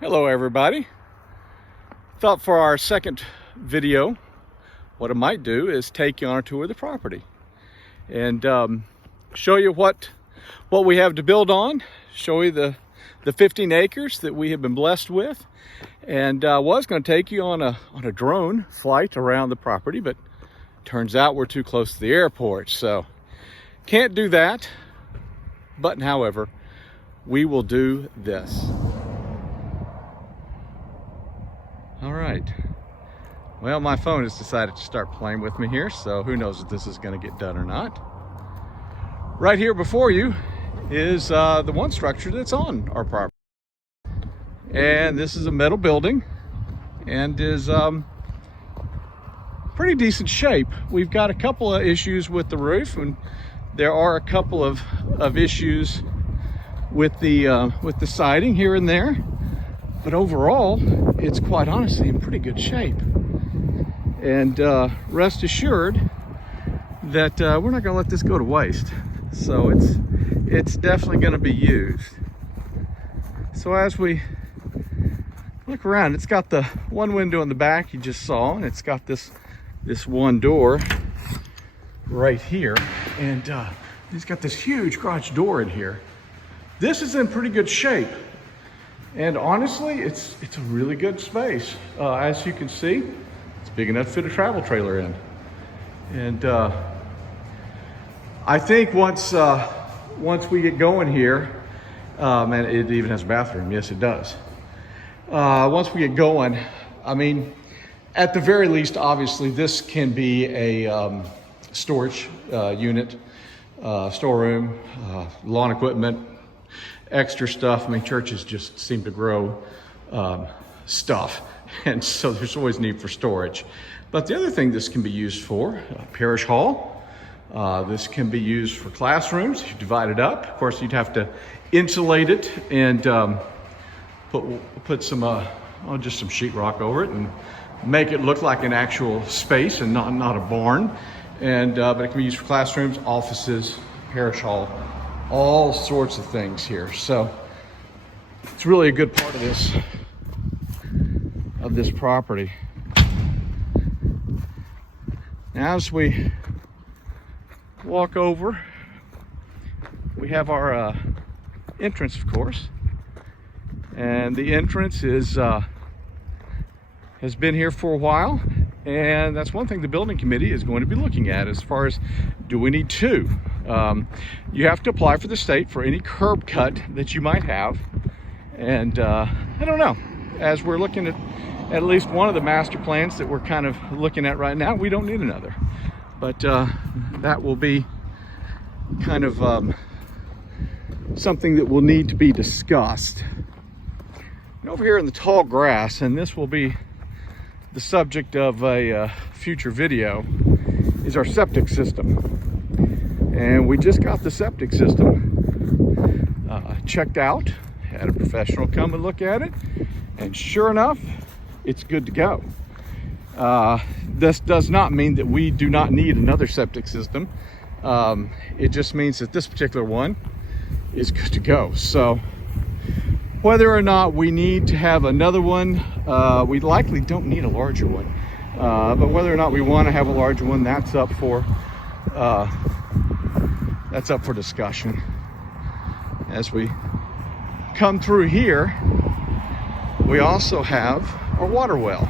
Hello everybody. Thought for our second video, what I might do is take you on a tour of the property and show you what we have to build on, show you the 15 acres that we have been blessed with, and was going to take you on a drone flight around the property, but turns out we're too close to the airport, so can't do that. But however, we will do this. All right, well, my phone has decided to start playing with me here, so who knows if this is going to get done or not. Right here before you is the one structure that's on our property, and this is a metal building and is pretty decent shape. We've got a couple of issues with the roof, and there are a couple of issues with the siding here and there. But overall, it's quite honestly in pretty good shape. And rest assured that we're not going to let this go to waste. So it's definitely going to be used. So as we look around, it's got the one window in the back you just saw, and it's got this one door right here, and it's got this huge garage door in here. This is in pretty good shape. And honestly, it's a really good space. As you can see, it's big enough to fit a travel trailer in. And I think once we get going here, and it even has a bathroom. Yes, it does. Once we get going, I mean, at the very least, obviously, this can be a storage unit, storeroom, lawn equipment, extra stuff. I mean, churches just seem to grow stuff, and so there's always need for storage. But the other thing this can be used for, parish hall. This can be used for classrooms. You divide it up. Of course, you'd have to insulate it and put some just some sheetrock over it and make it look like an actual space and not a barn. And but it can be used for classrooms, offices, parish hall, all sorts of things here. So it's really a good part of this property. Now, as we walk over, we have our entrance, of course, and the entrance has been here for a while, and that's one thing the building committee is going to be looking at as far as, do we need two? You have to apply for the state for any curb cut that you might have, and I don't know, as we're looking at least one of the master plans that we're kind of looking at right now, we don't need another, but that will be kind of something that will need to be discussed. And over here in the tall grass, and this will be the subject of a future video, is our septic system. And we just got the septic system checked out, had a professional come and look at it, and sure enough, it's good to go. This does not mean that we do not need another septic system. It just means that this particular one is good to go. So whether or not we need to have another one, we likely don't need a larger one. But whether or not we want to have a larger one, that's up for discussion. As we come through here, we also have our water well,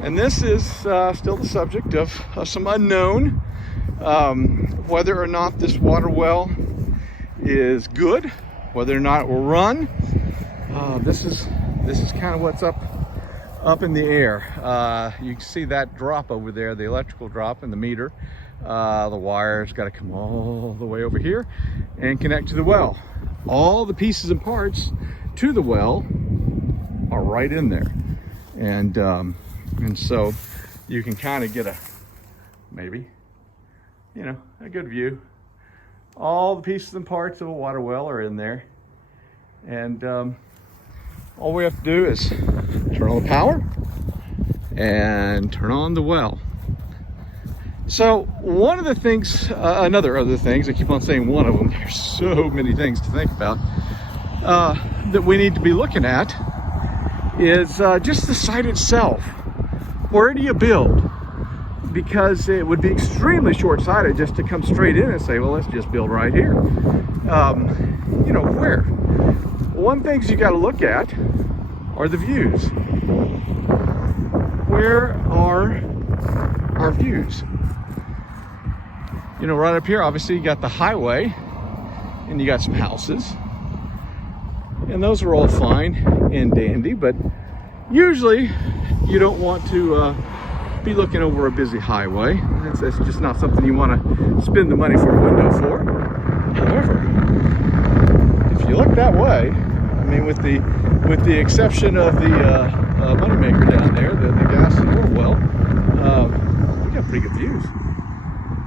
and this is still the subject of some unknown, whether or not this water well is good, whether or not it will run. This is kind of what's up in the air. You can see that drop over there, the electrical drop in the meter. The wire's got to come all the way over here and connect to the well. All the pieces and parts to the well are right in there, and so you can kind of get a good view. All the pieces and parts of a water well are in there, and all we have to do is turn on the power and turn on the well. So one of the things, other things, I keep on saying one of them, there's so many things to think about, that we need to be looking at is just the site itself. Where do you build? Because it would be extremely short-sighted just to come straight in and say, well, let's just build right here. You know, where? One thing you got to look at are the views. Where are our views? You know, right up here, obviously, you got the highway, and you got some houses. And those are all fine and dandy, but usually you don't want to be looking over a busy highway. That's just not something you want to spend the money for a window for. However, if you look that way, I mean, with the exception of the moneymaker down there, the gas and oil well, we got pretty good views.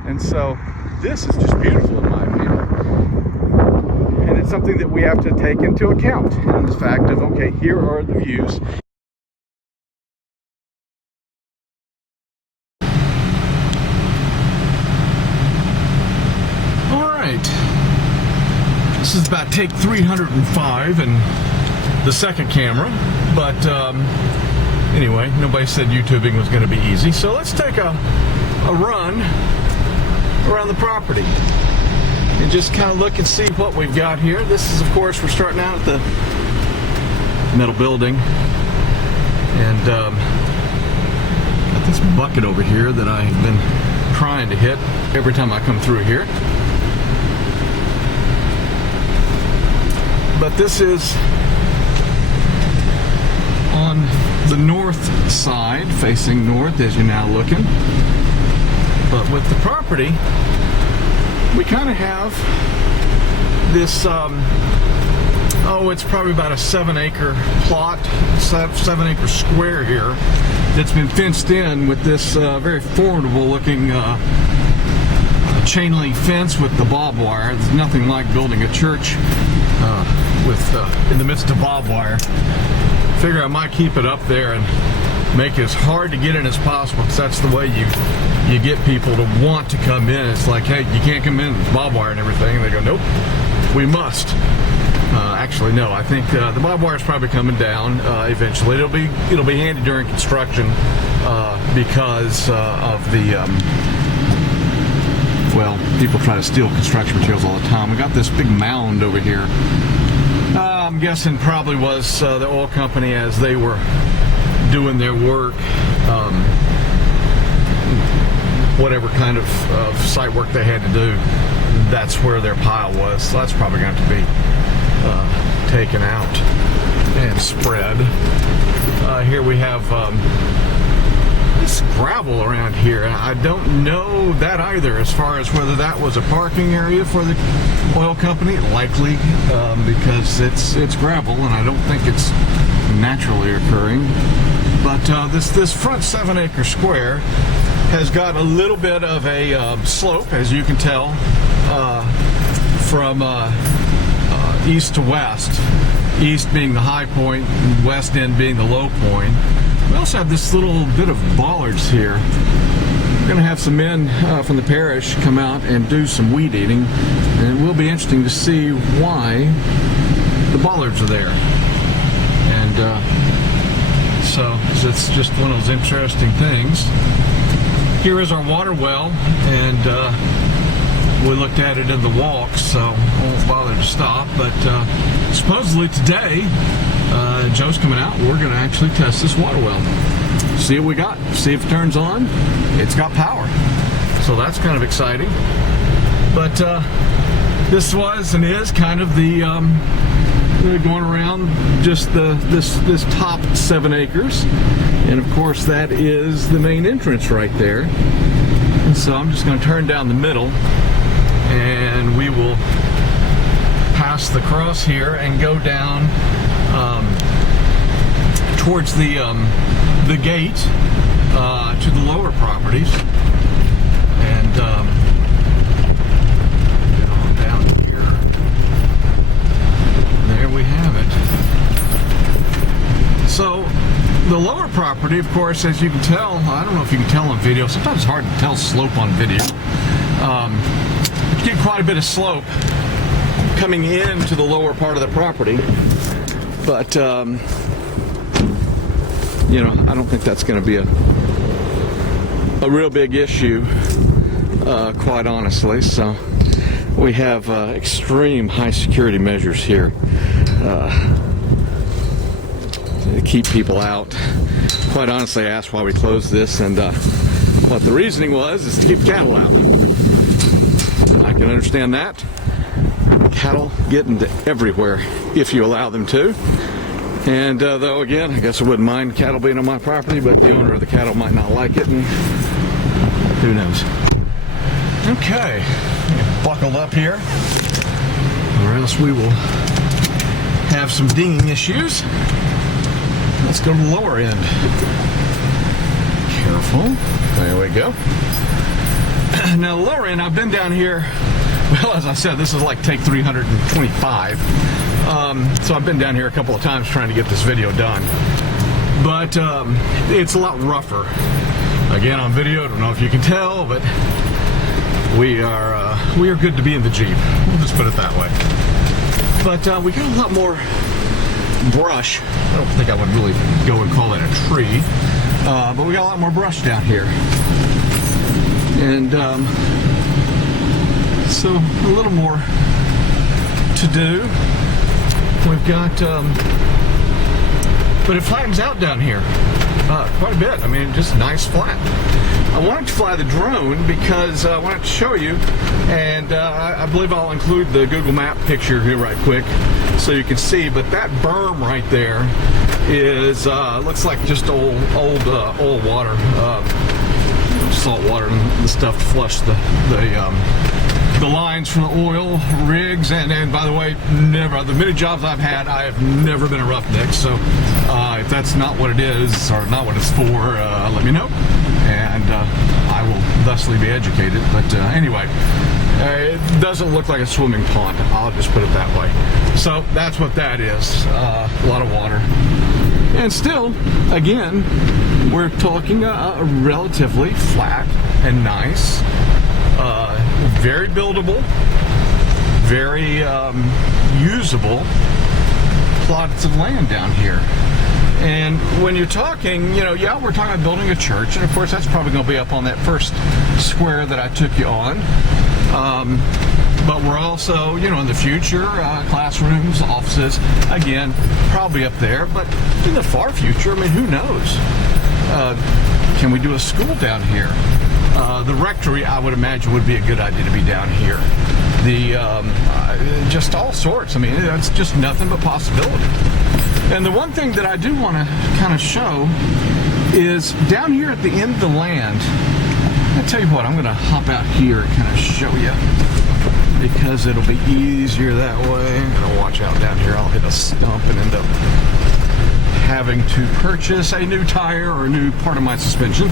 And so this is just beautiful in my opinion. And it's something that we have to take into account. And the fact of, okay, here are the views. All right. This is about take 305 and the second camera. But anyway, nobody said YouTubing was going to be easy. So let's take a run around the property and just kind of look and see what we've got here. This is, of course, we're starting out at the metal building, and got this bucket over here that I've been trying to hit every time I come through here. But this is on the north side, facing north as you're now looking. But with the property, we kind of have this, it's probably about a 7-acre plot, 7-acre square here that's been fenced in with this very formidable looking chain link fence with the barbed wire. There's nothing like building a church in the midst of barbed wire. Figure I might keep it up there and make it as hard to get in as possible, because that's the way you get people to want to come in. It's like, hey, you can't come in with barbed wire and everything. And they go, nope, we must. Actually, no. I think the barbed wire is probably coming down eventually. It'll be handy during construction because of the people try to steal construction materials all the time. We got this big mound over here. I'm guessing probably was the oil company as they were doing their work, whatever kind of site work they had to do, that's where their pile was. So that's probably going to be taken out and spread. Here we have this gravel around here. I don't know that either, as far as whether that was a parking area for the oil company. Likely, because it's gravel, and I don't think it's naturally occurring. But this front 7-acre square has got a little bit of a slope, as you can tell, from east to west. East being the high point, west end being the low point. We also have this little bit of bollards here. We're going to have some men from the parish come out and do some weed eating, and it will be interesting to see why the bollards are there. And so it's just one of those interesting things. Here is our water well, and we looked at it in the walk, so I won't bother to stop. But supposedly today, Joe's coming out. We're going to actually test this water well. See what we got. See if it turns on. It's got power. So that's kind of exciting. But this was and is kind of the going around just this top 7 acres. And of course that is the main entrance right there. And so I'm just going to turn down the middle, and we will pass the cross here and go down towards the gate to the lower properties, and get on down here. There we have it. So the lower property, of course, as you can tell, I don't know if you can tell on video. Sometimes it's hard to tell slope on video. You get quite a bit of slope coming into the lower part of the property, but you know, I don't think that's going to be a real big issue, quite honestly. So we have extreme high security measures here to keep people out. Quite honestly, I asked why we closed this, and what the reasoning was is to keep cattle out. I can understand that. Cattle get into everywhere if you allow them to. And though, again, I guess I wouldn't mind cattle being on my property, but the owner of the cattle might not like it, and who knows. Okay, buckled up here, or else we will have some dinging issues. Let's go to the lower end. Careful. There we go. Now, the lower end, I've been down here. Well, as I said, this is like take 325. So I've been down here a couple of times trying to get this video done. But it's a lot rougher. Again, on video, I don't know if you can tell, but we are good to be in the Jeep. We'll just put it that way. But we got a lot more brush. I don't think I would really go and call it a tree. But we got a lot more brush down here. And so a little more to do. We've got, but it flattens out down here quite a bit. I mean, just nice flat. I wanted to fly the drone because I wanted to show you, and I believe I'll include the Google Map picture here right quick so you can see. But that berm right there is looks like just old water, salt water and the stuff to flush the lines from the oil rigs. And by the way, never, the many jobs I've had, I have never been a roughneck. So if that's not what it is or not what it's for, let me know, and I will thusly be educated. But anyway, it doesn't look like a swimming pond. I'll just put it that way. So that's what that is. A lot of water. And still, again, we're talking a relatively flat and nice, very buildable, very usable plots of land down here. And when you're talking, you know, yeah, we're talking about building a church, and of course that's probably going to be up on that first square that I took you on. But we're also, you know, in the future, classrooms, offices, again, probably up there. But in the far future, I mean, who knows? Can we do a school down here? The rectory, I would imagine, would be a good idea to be down here. Just all sorts. I mean, it's just nothing but possibility. And the one thing that I do want to kind of show is down here at the end of the land. I'll tell you what, I'm going to hop out here and kind of show you, because it'll be easier that way. I'm going to watch out down here. I'll hit a stump and end up having to purchase a new tire or a new part of my suspension.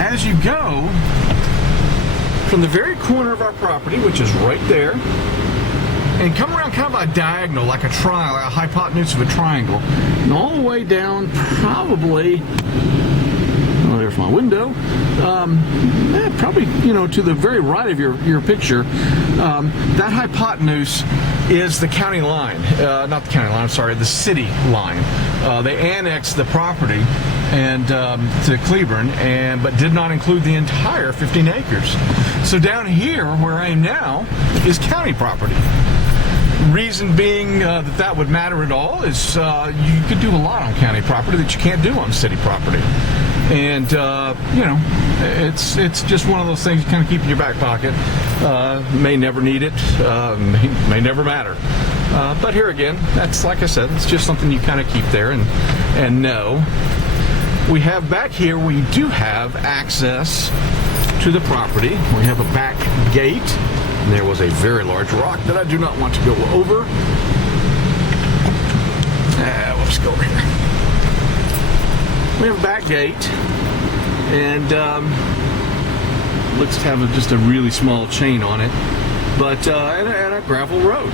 As you go from the very corner of our property, which is right there, and come around kind of a diagonal, like a triangle, a hypotenuse of a triangle, and all the way down, probably, oh, there's my window, probably, you know, to the very right of your picture, that hypotenuse is the county line, not the county line, I'm sorry, the city line. They annexed the property and to Cleburne, but did not include the entire 15 acres. So down here, where I am now, is county property. Reason being that would matter at all is you could do a lot on county property that you can't do on city property. And, you know, it's just one of those things you kind of keep in your back pocket. May never need it, may never matter. But here again, that's, like I said, it's just something you kind of keep there and know. We have back here, we do have access to the property. We have a back gate. And there was a very large rock that I do not want to go over. We'll just go over here. We have a back gate, and looks to have just a really small chain on it, but and a gravel road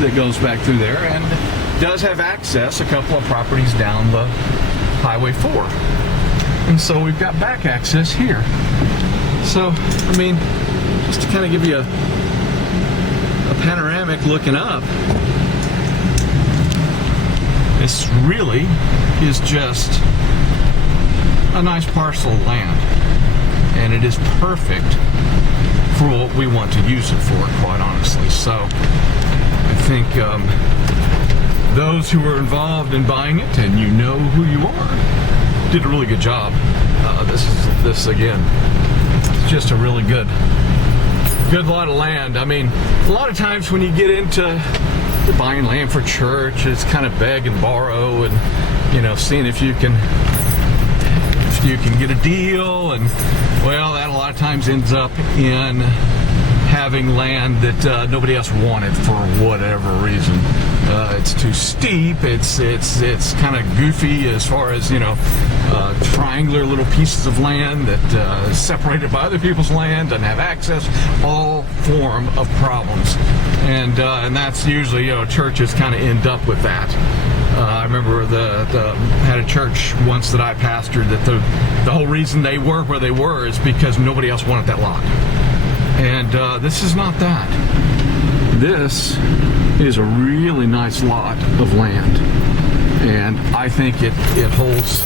that goes back through there, and does have access a couple of properties down the Highway 4. And so we've got back access here. So, I mean, just to kind of give you a panoramic looking up, This really is just a nice parcel of land, and it is perfect for what we want to use it for, quite honestly. So I think those who were involved in buying it, and you know who you are, did a really good job. This again, it's just a really good lot of land. I mean, a lot of times when you get into buying land for church, it's kind of beg and borrow, and you know, seeing if you can get a deal, and well, that a lot of times ends up in having land that nobody else wanted for whatever reason. It's too steep. It's kind of goofy as far as, you know, triangular little pieces of land that is separated by other people's land, doesn't have access. All form of problems, and that's usually, you know, churches kind of end up with that. I remember had a church once that I pastored that the whole reason they were where they were is because nobody else wanted that lot. And this is not that. This is a really nice lot of land, and I think it holds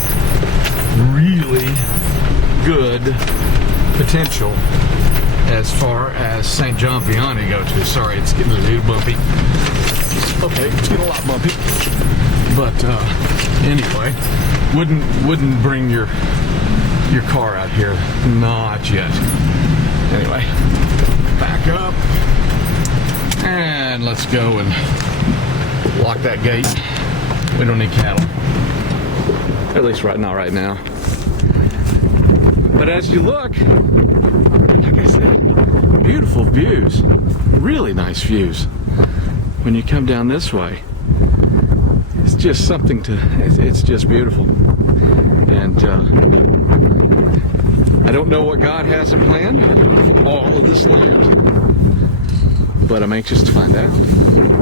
really good potential as far as St. John Vianney go to. Sorry, it's getting a little bumpy. Okay, it's getting a lot bumpy. But anyway, wouldn't bring your car out here, not yet. Anyway, back up, and let's go and lock that gate. We don't need cattle, at least not right now. But as you look, like I said, beautiful views, really nice views. When you come down this way, it's just something it's just beautiful. And I don't know what God has in plan for all of this land, but I'm anxious to find out.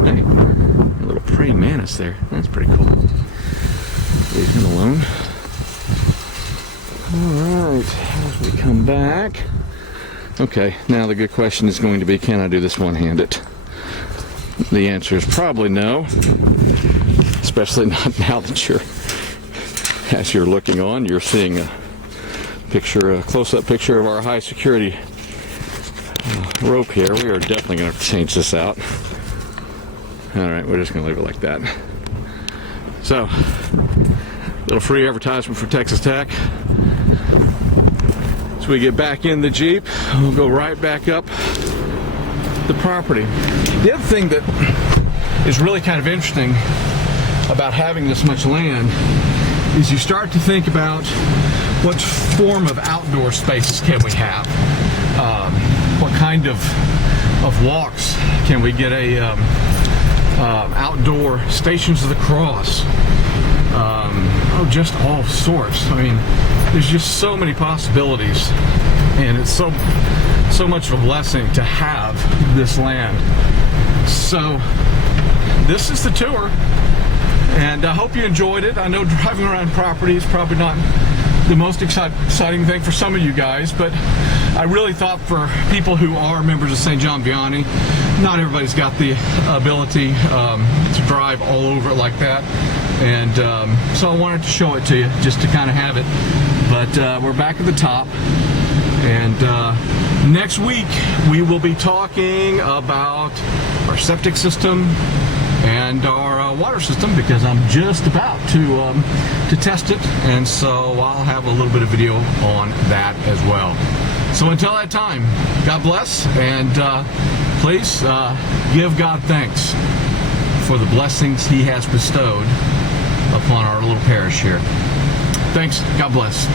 Hey, a little praying mantis there. That's pretty cool. Leave him alone. Alright, as we come back. Okay, now the good question is going to be, can I do this one-handed? The answer is probably no. Especially not now that as you're looking on, you're seeing a close-up picture of our high security rope here. We are definitely going to change this out. Alright, we're just going to leave it like that. So, a little free advertisement for Texas Tech. As we get back in the Jeep, we'll go right back up the property. The other thing that is really kind of interesting about having this much land is you start to think about what form of outdoor spaces can we have. What kind of walks can we get? Outdoor Stations of the Cross. Just all sorts. I mean, there's just so many possibilities, and it's so much of a blessing to have this land. So this is the tour, and I hope you enjoyed it. I know driving around property is probably not the most exciting thing for some of you guys, but I really thought for people who are members of St. John Vianney, not everybody's got the ability to drive all over it like that, and so I wanted to show it to you just to kind of have it. But we're back at the top, and next week we will be talking about our septic system and our water system, because I'm just about to test it, and so I'll have a little bit of video on that as well. So until that time, God bless, and please give God thanks for the blessings He has bestowed upon our little parish here. Thanks. God bless.